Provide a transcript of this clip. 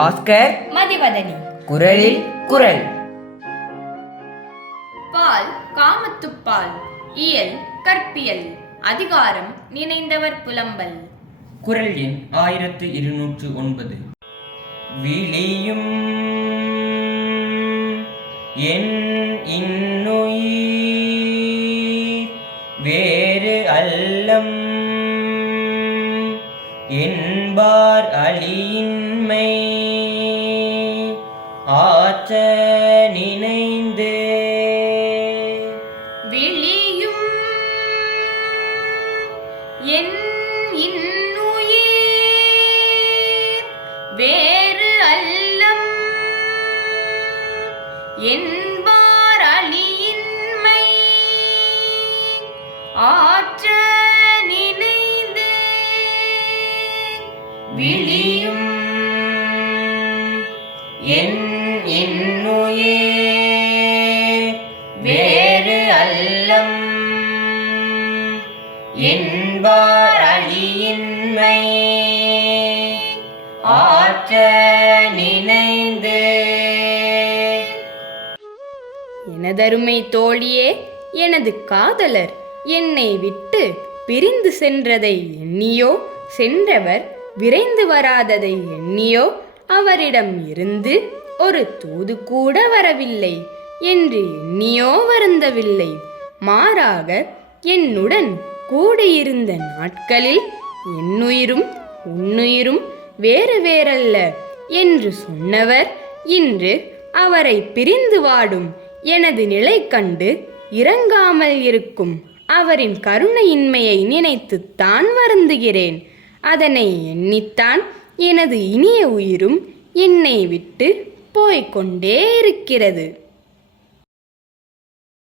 பாஸ்கர். மதிவதனி. குரலில் குரல். பால் காமத்துப்பால் இயல் கற்பியல். அதிகாரம் நினைந்தவர் புலம்பல். குரல் எண் ஆயிரத்து இருநூற்று ஒன்பது. விழியும் என் இன்னுயிர் வேறு அல்லம். என்பார் அழியின்மை ஆற்ற நினைந்து. விழியும் என் இன்னுயிர். வேறு அல்லம் என்பார் அழியின்மை. ஆற்ற நினைந்து. விழியும் என் இன்னுயிர் வேறு அல்லம். என்பார் அழியின்மை. ஆற்ற நினைந்து. எனதருமை தோழியே எனது காதலர் என்னை விட்டு பிரிந்து சென்றதை எண்ணியோ சென்றவர் விரைந்து வராததை எண்ணியோ அவரிடம் இருந்து ஒரு தூது கூட வரவில்லை என்று எண்ணியோ வருந்தவில்லை. மாறாக என்னுடன் கூடியிருந்த நாட்களில் என்னுயிரும் உன்னுயிரும் வேறு வேறல்ல என்று சொன்னவர் இன்று அவரை பிரிந்து வாடும் எனது நிலை கண்டு இறங்காமல் இருக்கும். அவரின் கருணையின்மையை நினைத்துத்தான் வருந்துகிறேன். அதனை எண்ணித்தான் எனது இனிய உயிரும் என்னை விட்டு போய்கொண்டே இருக்கிறது.